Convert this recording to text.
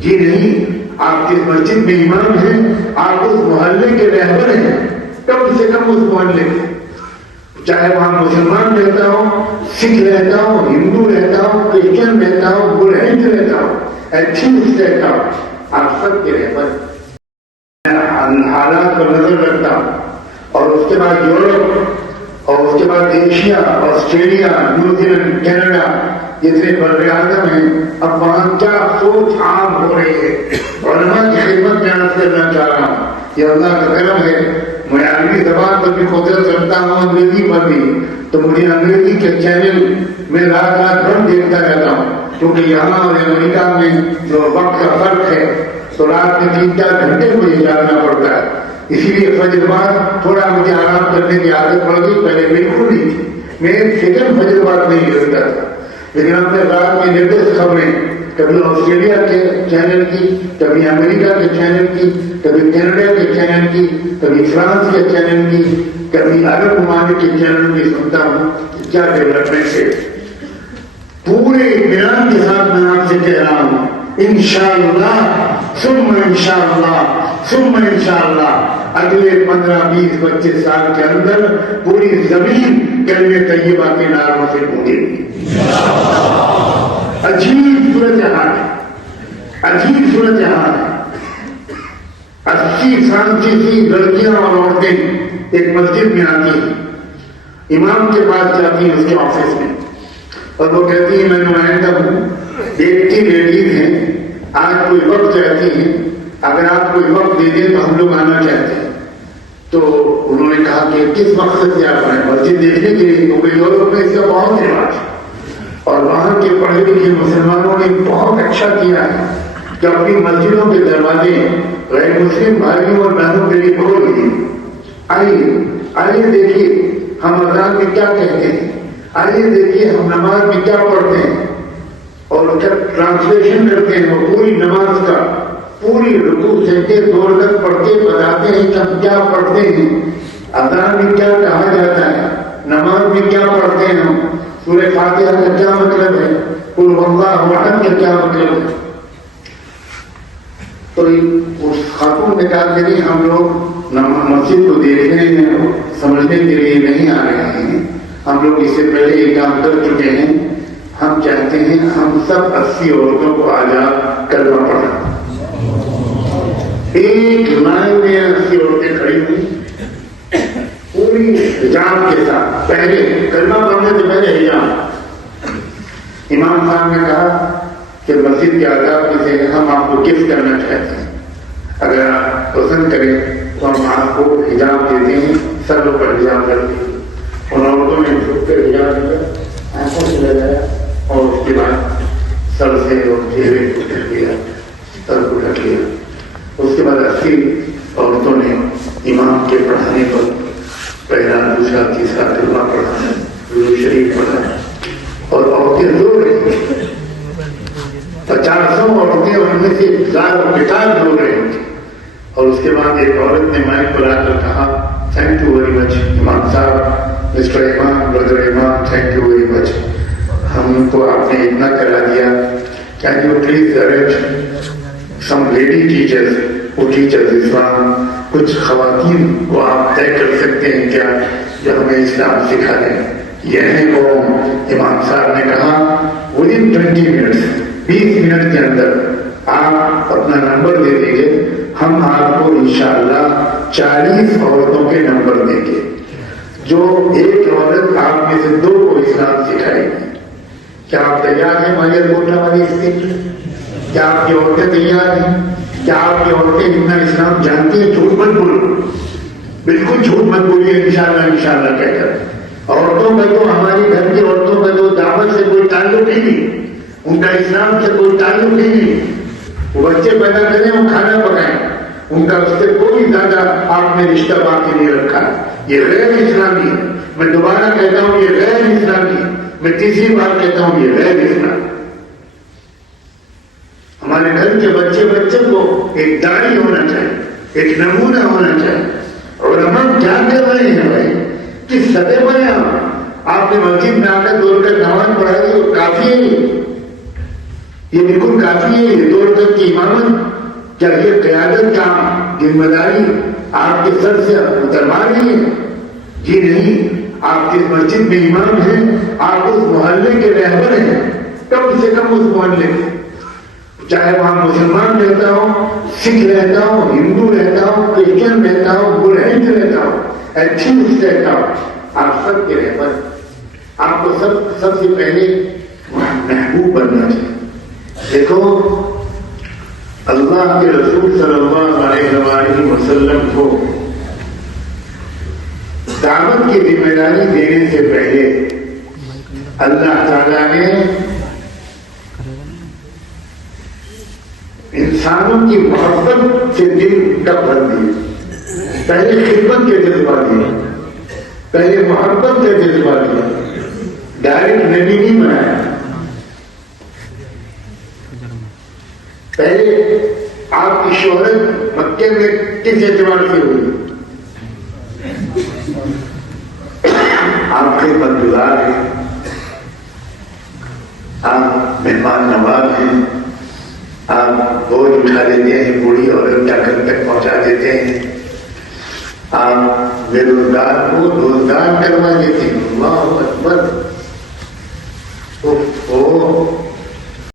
جی نہیں، آپ جس مسجد میں امام ہیں آپ اس محلے کے رہبر ہیں، کم سے کم اس محلے کے، چاہے وہاں مسلمان رہتا ہو، سکھ رہتا ہو، ہندو رہتا ہو، کرسچن رہتا ہو، بدھسٹ رہتا ہو، ایتھیسٹ رہتا ہو، آپ سب کے رہبر حالات پر نظر رکھتا ہوں۔ اور اس کے بعد یورپ، اور اس کے بعد Asia, Australia, New Zealand, Canada, جتنے بر اعظم ہیں، اب وہاں کیا سوچ عام ہو رہی ہے، علماء کی خدمت میں عرض کرنا چاہ رہا ہوں، یہ اللہ کا کرم ہے، میں عربی زبان پر بھی قدرت رکھتا ہوں، انگریزی پر بھی، تو مجھے انگریزی کے چینل میں رات رات بھر دیکھتا رہتا ہوں، کیونکہ یہاں اور امریکہ میں جو وقت کا فرق ہے تو رات میں 3-4 گھنٹے مجھے جاگنا پڑتا ہے، اسی لیے فجر بعد تھوڑا مجھے آرام کرنے کی عادت پڑ گئی، پہلے بالکل نہیں تھی، میں ایک سیکنڈ فجر بعد نہیں کرتا تھا، لیکن اب میں رات میں لیٹسٹ خبریں کبھی آسٹریلیا کے چینل کی، کبھی امریکہ کے چینل کی، کبھی کینیڈا کے چینل کی، کبھی فرانس کے چینل کی، کبھی عرب ممالک کے چینل کی سنتا ہوں کیا ڈیولپمنٹ ہے۔ پورے اطمینان کے ساتھ میں آپ سے کہہ رہا ہوں، انشاءاللہ ثم انشاءاللہ ثم انشاءاللہ اگلے 15-20 25 سال کے اندر پوری زمین کلمہ طیبہ کے نعروں سے گونجے گی۔ عجیب صورتحال ہے، عجیب صورتحال ہے۔ 80 فرانسیسی لڑکیاں اور عورتیں ایک مسجد میں آتی ہیں، امام کے پاس جاتی ہیں اس کے آفس میں، اور وہ کہتی ہیں میں نمائندہ ہوں، دیکھتی لیڈیز ہیں، آج کوئی وقت چاہتی ہیں، اگر آپ کوئی وقت دے دیں تو ہم لوگ آنا چاہتے ہیں۔ تو انہوں نے کہا کہ کس مقصد سے آپ آئیں؟ مسجد دیکھنے کے لیے، کیونکہ یورپ میں اس کا بہت رواج ہے، اور وہاں کے پڑھے لکھے مسلمانوں نے بہت اچھا کیا ہے کہ اپنی مسجدوں کے دروازے غیر مسلم بھائیوں اور بہنوں کے لیے کھول دیے۔ آئیے دیکھیے ہم اذان میں کیا کہتے ہیں، آئیے دیکھیے ہم نماز میں کیا پڑھتے ہیں، اور جب ٹرانسلیشن کرتے ہیں وہ پوری نماز کا پوری رکوع سجدے دور تک پڑھتے بتاتے ہیں کہ ہم کیا پڑھتے ہیں، اذان میں کیا کہا جاتا ہے، نماز میں کیا پڑھتے ہیں ہم، سورہ فاتحہ کا کیا مطلب ہے، قل هو اللہ احد کا کیا مطلب ہے۔ تو اس خاتون نے کہا کہ نہیں، ہم لوگ مسجد کو دیکھنے میں سمجھنے کے لیے نہیں آ رہے ہیں، ہم لوگ اس سے پہلے یہ کام کر چکے ہیں، ہم چاہتے ہیں ہم سب 80 عورتوں کو آزاد کلمہ پڑھیں۔ ایک لائن میں 80 عورتیں کھڑی ہوئی پوری حجاب کے ساتھ، پہلے کلمہ پڑھنے سے پہلے حجاب۔ امام صاحب نے کہا کہ مسجد کے آداب میں سے ہم آپ کو گفٹ کرنا چاہتے ہیں، اگر آپ پسند کریں تو ہم آپ کو حجاب دیتے ہیں، سر پر حجاب رکھتے ہیں۔ ان عورتوں نے جھک کر حجاب لیا، آنکھوں سے لگایا، اور اس کے بعد سر سے اور چہرے کو ڈھک لیا، سر کو ڈھک لیا۔ اس کے بعد 80 عورتوں نے امام کے پڑھانے پر پہلا دوسرا تیسرا کلمہ پڑھا، درود شریف پڑھا، اور عورتیں رو رہی تھیں، 50 عورتیں، ان میں سے 1050 رو رہے تھے۔ اور اس کے بعد ایک عورت نے مائک پر آ کر کہا تھینک یو ویری مچ امام صاحب، مسٹر امام، بردر امام، تھینک یو ویری مچ، ہم کو آپ نے اتنا کرا دیا، can you please arrange some lady teachers who teaches اسلام، کچھ خواتین کو آپ طے کر سکتے ہیں کیا جو ہمیں اسلام سکھا دیں۔ یہ قوم، امام صاحب نے کہا ودن 20 منٹس، 20 منٹ کے اندر آپ اپنا نمبر دے دیجیے، ہم آپ کو انشاءاللہ 40 عورتوں کے نمبر دیں گے، جو ایک عورت آپ میں سے 2 کو اسلام سکھائے گی۔ کیا آپ تیار ہیں ماجر کوٹا والی اسٹیٹ؟ کیا آپ کی عورتیں تیار ہیں؟ کیا آپ کی عورتیں اتنا اسلام جانتی ہیں؟ جھوٹ مت بولو، بالکل جھوٹ مت بولیے، انشاءاللہ انشاءاللہ کہہ کر۔ عورتوں کا تو، ہماری گھر کی عورتوں کا تو دعوت سے کوئی تعلق ہی نہیں، ان کا اسلام سے کوئی تعلق ہی نہیں۔ وہ بچے پیدا کریں، وہ کھانا پکائیں، ان کا اس سے کوئی زیادہ آپ نے رشتہ باقی نہیں رکھا۔ یہ غیر اسلامی ہے، میں دوبارہ کہتا ہوں یہ غیر اسلامی ہے، میں تیسری بار کہتا ہوں یہ غیر اسلامی۔ ہمارے گھر کے بچے کو ایک داڑھی ہونا چاہیے، ایک نمونہ ہونا چاہیے۔ اور ہم کیا کر رہے ہیں بھائی، کس سطح پر ہیں آپ نے مسجد میں آ کر 2 رکعت نماز پڑھا دی، اور کافی ہے یہ بالکل کافی ہے، یہ 2 مدد کی امامت، کیا یہ قیادت کا ذمہ داری آپ کے سر سے اتروا رہی ہے؟ جی نہیں، آپ کس مسجد میں امام ہیں، آپ اس محلے کے رہبر ہیں، کم سے کم اس محلے کے، چاہے وہاں مسلمان رہتا ہو، سکھ رہتا ہو، ہندو رہتا ہو، کرسچن رہتا ہو، برہنج رہتا ہو، ایتھیسٹ رہتا ہو، آپ سب کے رہبر، آپ کو سب سے پہلے محبوب بننا چاہیے۔ دیکھو اللہ کے رسول صلی اللہ علیہ وسلم کو دعوت کی ذمہ داری دینے سے پہلے اللہ تعالیٰ نے انسانوں کی محبت سے دل کا بھر دیا، پہلے خدمت کے جذبہ دیا، پہلے محبت کا جذبہ دیا، ڈائریکٹ نبی نہیں بنایا۔ پہلے آپ کی شہرت مکے میں کس اعتبار سے ہوئی؟ آپ خدمت گزار ہیں، آپ مہمان نواز ہیں، آپ بوجھ اٹھا لیتے ہیں، بوڑھی عورت جا کر تک پہنچا دیتے ہیں، آپ بے روزگار کو روزگار کروا دیتے ہیں۔ اللہ اکبر،